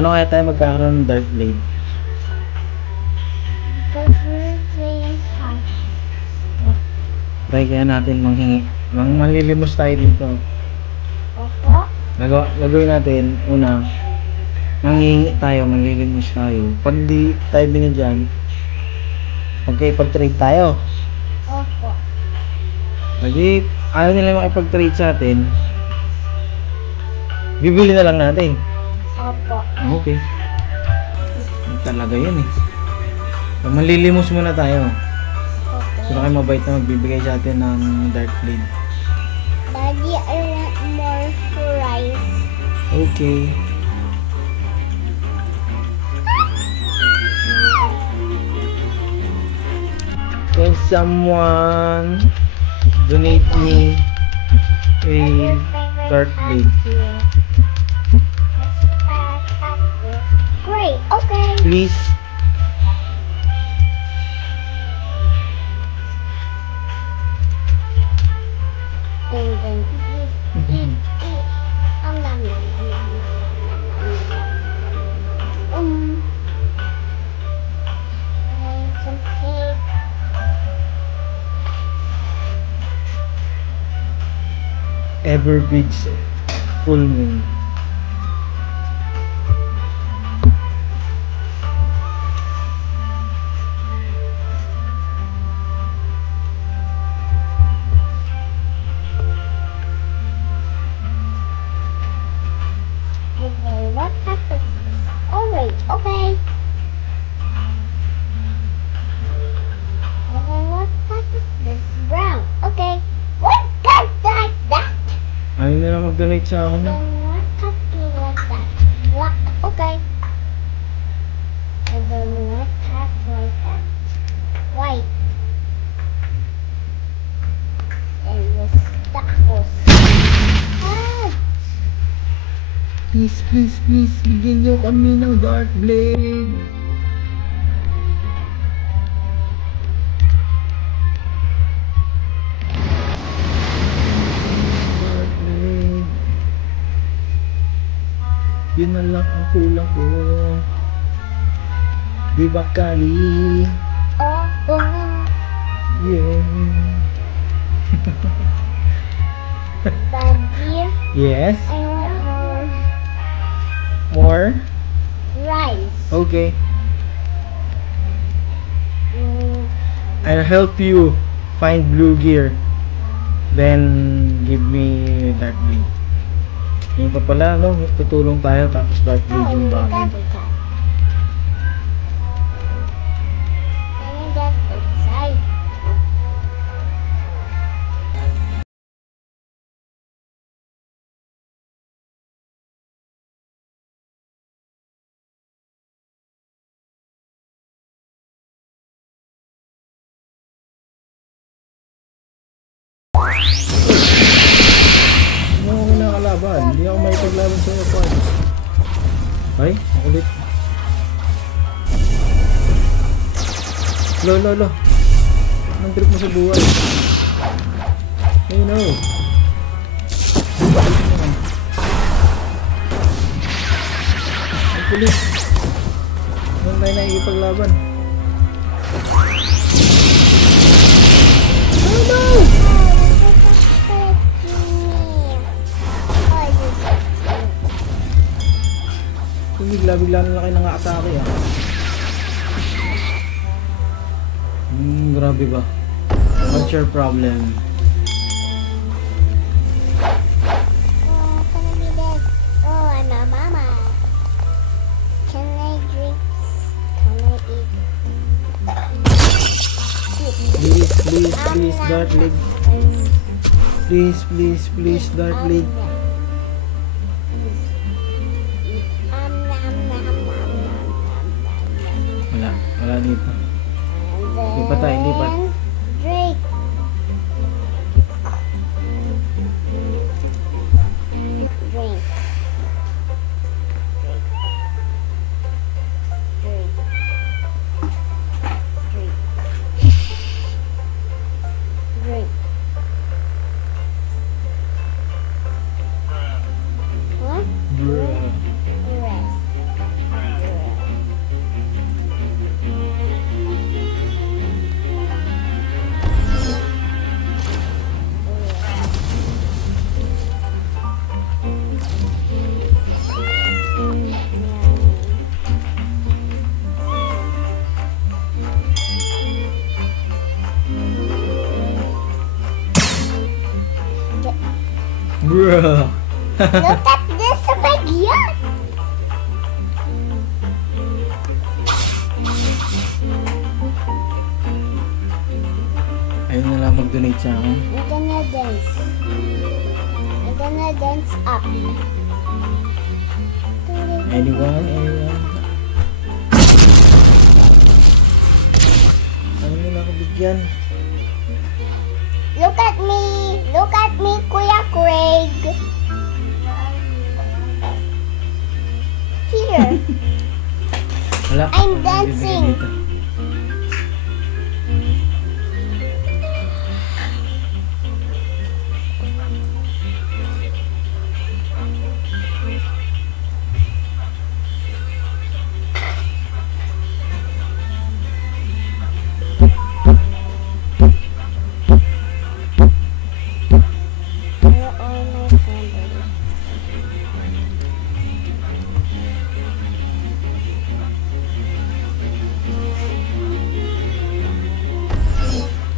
Ano kaya tayo magkakaroon ng Dark Blade? Try kaya natin manghingi. Malilimos tayo dito. Opo. Gagawin natin, una, manghingi tayo, malilimos tayo. Pag di tayo binigyan, magkipag-trade tayo. Opo. Pag ayaw nila makipag-trade sa atin, bibili na lang natin. Opo. Okay. Talaga yun eh. So, malilimos muna tayo. Okay. Sino kayo mabait na magbibigay sa atin ng Dark Blade? Daddy, I want more rice. Okay. Can someone donate me a Dark Blade? Great, okay. Please. Some cake. Everbridge full moon. Okay, what happened? Alright, okay. Okay, what happened? This brown. Okay. What got like that? Ayaw nila mag-donate sa akin. Then what happened like that? Black. Okay. And then what happened like that? White. And this tacos. Ah! Please, please, please, bigyan niyo kami ng Dark Blade. Dark Blade. Yun na lang ang kulang ko. Di ba Kali? Oh, Yeah. Daddy, Yes? I want more More? rice. Okay. Mm, I'll help you find blue gear. Then give me Dark Blade. Yun pa pala, no? Tutulong tayo tapos Dark Blade oh, yung we bagay. got it. Can I get outside? Hindi ako kinakalaban. Hindi ako may paglaban sa iyo, Paul. Ay, makulit. Lo. Anong trip mo sa buhay? Hey, no. Ang kulit. Doon tayo nakikipaglaban. Oh, no! Bigla-bigla na lang kayo nang-atake ah. Grabe ba? What's your problem? Can I be this? Oh, I'm a mama. Can I drink? Can I eat? Please, Dark Blade. Please, Dark Blade. Wala dito. Hindi pa tayo, hindi pa. Drink. Drink. Drink. What? Bruh. Rest. Bruh. Look at this backyard. Ayun na lang mag-donate sa akin. I'm gonna dance. I'm gonna dance up. Anyone? Ano nila ako bigyan? Look at me. Look at me, Kuya Craig. Here. Wala. I'm Ano dancing. bibigyan dito? Where are my family?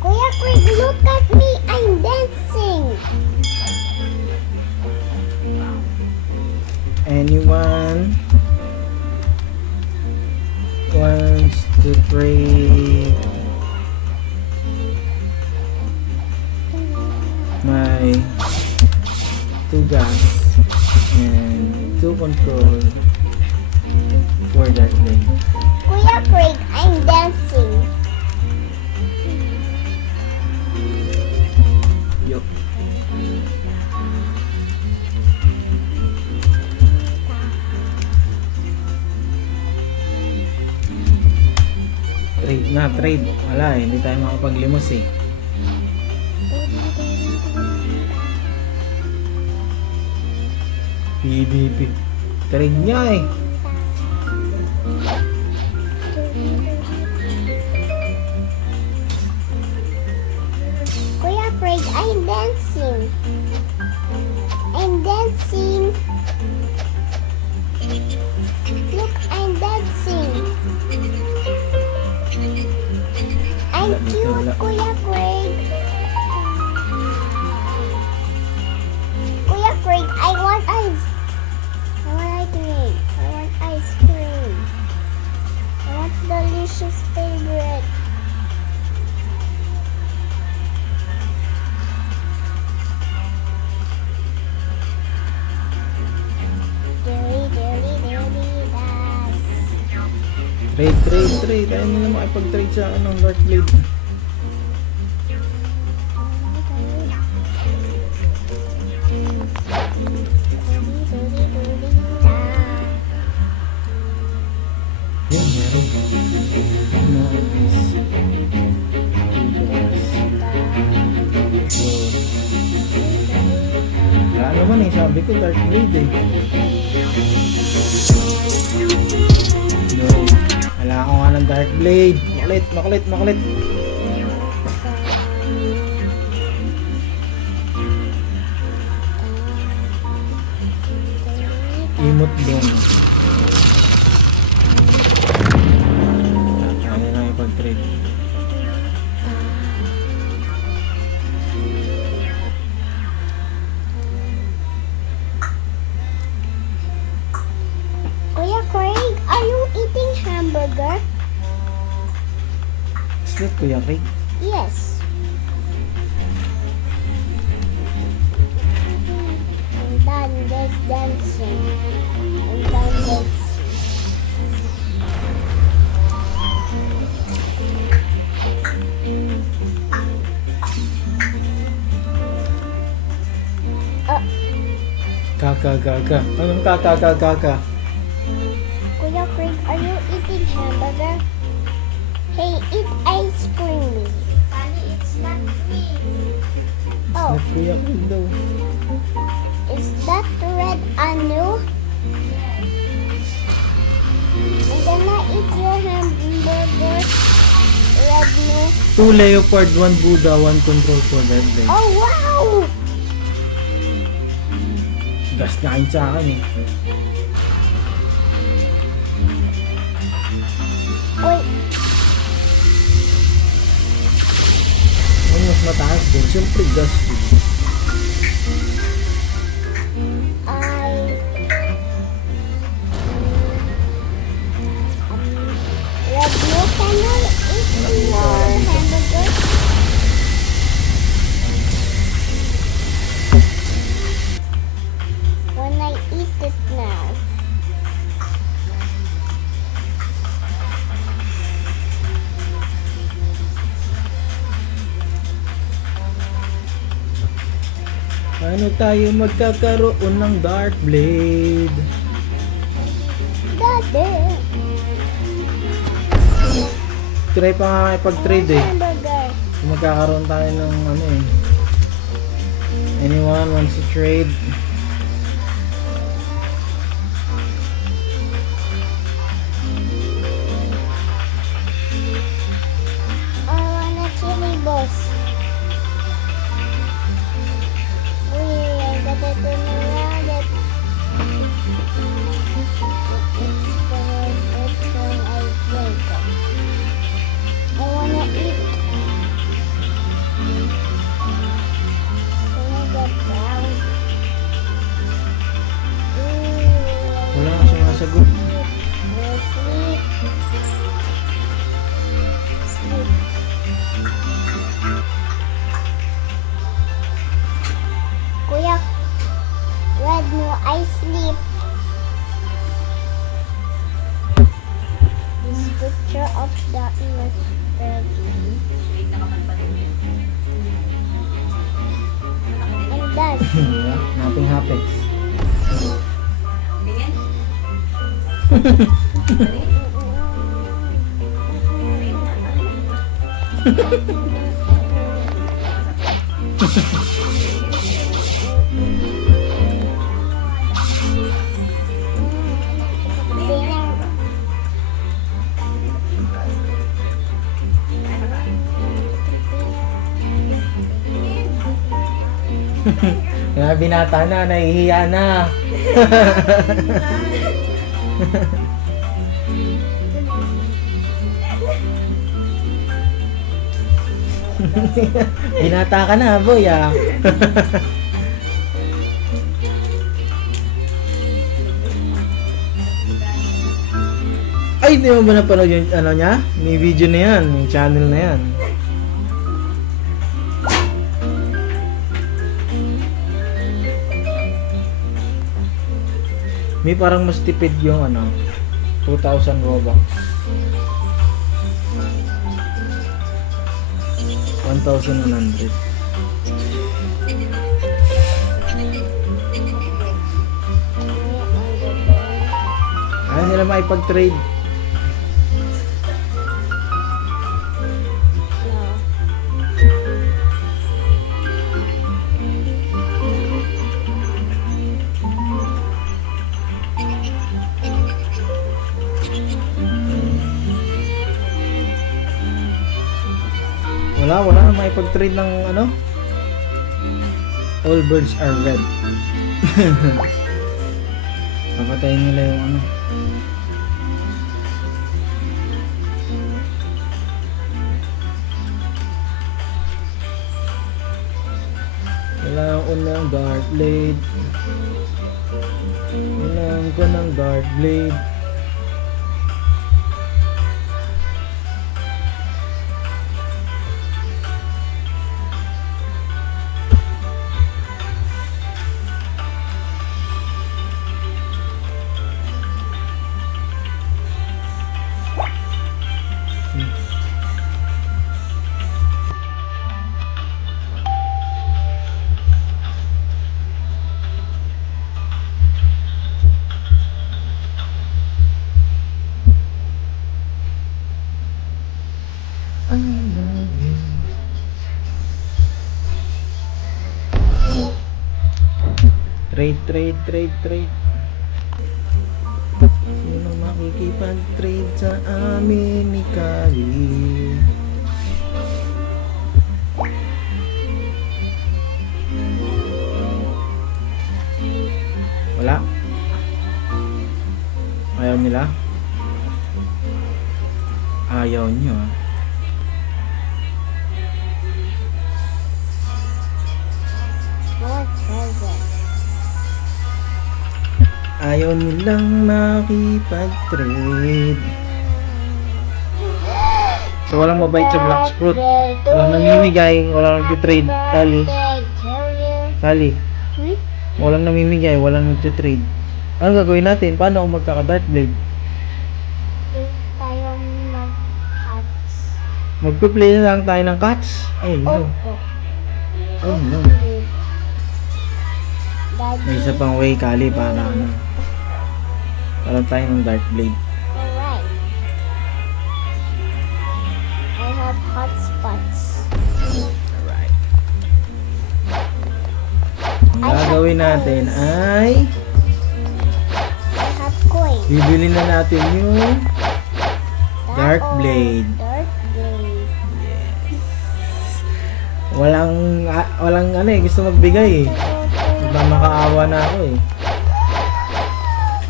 Kuya Craig, look at me. I'm dancing. Anyone wants to trade my 2 gas and 2 control for that day? Kuya Craig, I'm dancing. Yo. Trade na, trade. Wala eh, hindi tayo makapaglimos eh. PVP. Trade niya eh. Kuya Craig, I'm dancing. I'm dancing. Look, I'm dancing. I'm Wala dito, cute, wala. Kuya Craig. Kuya Craig, I want ice. I want ice cream. I want ice cream. I want delicious favorite. Dilly, dilly, dilly, das. Trade. Ayaw nila makipag-trade sa anong Dark Blade. Yan, meron. Ano, is wala naman eh, sabi ko Dark Blade eh. No, wala ako nga ng Dark Blade. Makulit. Imot dong. Ano na yung pag-trade? Kuya Craig, are you eating hamburger? Sleep Kuya Craig. Yes. I'm done this dancing. I'm done dancing. Kaka. Anong kaka? Kuya Craig, are you eating hamburger? Hey, eat ice cream. Daddy, it's not me. Oh, Sleep Kuya Craig daw. is that red anu? I'm gonna eat your hamburger. Red nu. 2 Leopard, 1 Buddha, 1 control for that day. Oh, wow! Gas na kain sa akin eh. Wait, Ano mas mataas din? Siyempre gas din. Can I eat more hamburger? When I eat it now. Paano tayo magkakaroon ng Dark Blade? Daddy. Try pa nga ipag-trade eh. Hamburger. Magkakaroon tayo ng ano eh. Anyone wants to trade? I want a chili boss. I got it in the wallet. It's when I drink it. I wanna eat. Can I get down? Wala ka sumasagot. Sleep. Sleep. Kuya, Red, no, I sleep. This picture of the image. And that. Nothing happens. Kaya binata na, nahihiya na. Binata ka na, boy ah. Ay, hindi mo ba napanood yung ano niya? May video na yan, yung channel na yan. May parang mas tipid yung ano, 2,000 Robux. 1,100. Ayaw nila maipag-trade. Wala na maipag-trade ng ano. All birds are red. Papatayin nila yung ano. Kailangan ko ng Dark Blade. Kailangan ko ng Dark Blade. Trade. Sino makikipag-trade sa amin ni Kali? Wala. Ayaw nila. Ayaw nyo. Ayaw nilang makipag-trade. So, walang mabait sa Black Sprout. Walang namimigay, walang nagtitrade. Kali. Kali. Walang namimigay, walang nagtitrade. Ano gagawin natin? Paano kung magkaka-Dark Blade? Tayong mag-hats. Magpe-play na lang tayo ng cats? Oh no. Oh no. May isa pang way, Kali, para ano. Para tayo ng Dark Blade. Alright. I have hot spots. Alright. Ang gagawin natin ay I have coins. bibili na natin yung Dark Blade. Dark Blade. Walang ano eh, gusto magbigay eh. Diba makaawa na ako eh.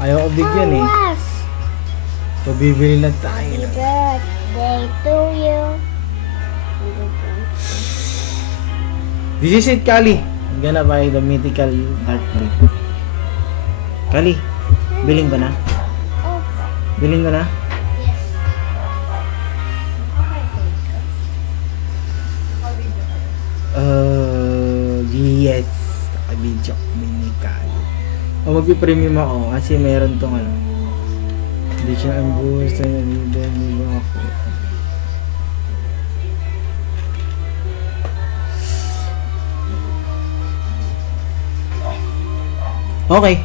Ayaw ko bigyan eh. Yes. So bibili na tayo. Happy birthday to you. This is it, Kali. I'm gonna buy the mythical Dark Blade. Kali, biling ba na? Okay. Biling ko na? Yes. Nakabidyo ni Kali. O magpipremium ako kasi meron tong ano. Hindi siya ang boost. Hindi ba ako? Okay.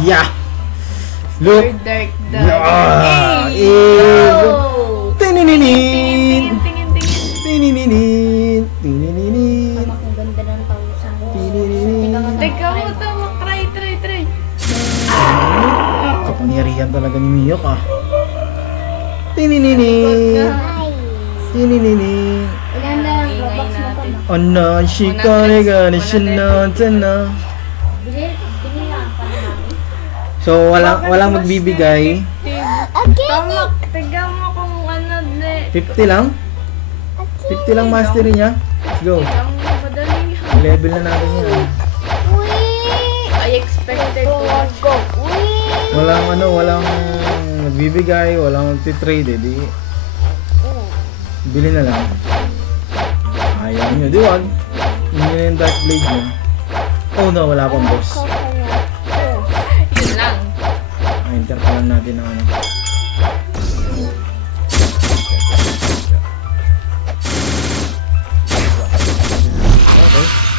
Yeah. Look. Dark. Yeah. Oh! Tininin. Tingin. Tininin. Tininin. Ang ganda ng pausan mo. Tininin. Teka mo, tama. Try. Kapangyarihan talaga ni Miyok ah. Tininin. Hi. Tininin. Ilan na lang Robux mo pa ba? Ano, shikariga ni shinatana. Bili lang pa namin. So, walang magbibigay. Tama, teka mo kung ano. 50 lang? 50 lang mastery niya. Let's go. Ang madaling. Level na natin yan. I expected to watch. Go. Walang magbibigay, walang magtitrade eh. Di, bili na lang. Ayaw nyo, di wag. Yun na yung Dark Blade nyo. Oh no, wala pang boss. Yun lang. Enter pa lang natin ang ano.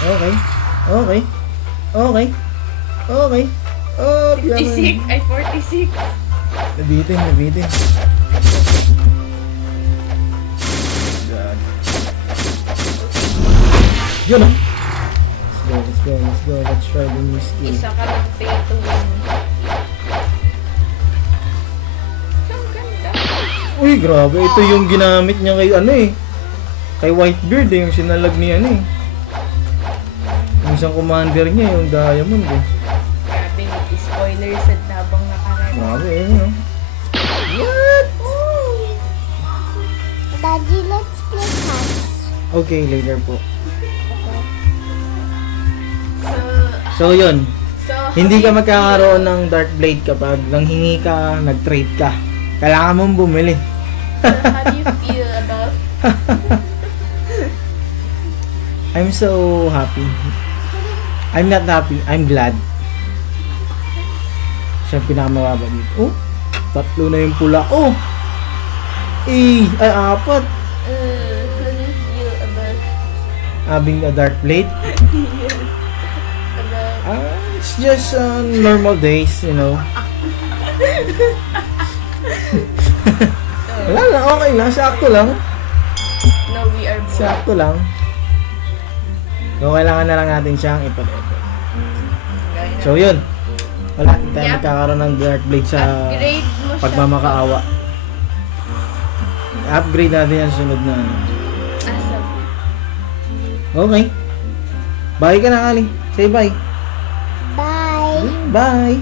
Okay. Oh, 56. Ay, 46. Nabitin. God. Yun ah. Let's go. Let's try the new skill. Isa ka lang pay to win. Ang ganda. Uy, grabe. Ito yung ginamit niya kay ano eh. Kay Whitebeard eh. Yung sinalag niya ano eh. Yung isang commander niya, yung Diamond eh. Grabe, spoiler sa habang nakaraan. Grabe eh. No? What? Daddy, let's play cards. Okay, later po. So, So yun. Hindi ka magkakaroon ng Dark Blade kapag nanghingi ka, nag-trade ka. Kailangan mong bumili. how do you feel about I'm so happy. I'm not happy. I'm glad. Siya ang pinakamababa dito. Oh, 3 na yung pula. Oh! Ay, 4. how do you feel about Having a Dark Blade. It's just normal days, you know. Wala lang, okay lang. Sakto lang. no, we are bored. Sakto lang. So, kailangan na lang natin siyang ipad-edit. So, yun. Wala, hindi tayo Yep. magkakaroon ng Dark Blade sa Upgrade mo siya. pagmamakaawa. Upgrade natin yan sunod na ano. Asap. Okay. Bye ka na, Ali. Say bye. Bye. Bye.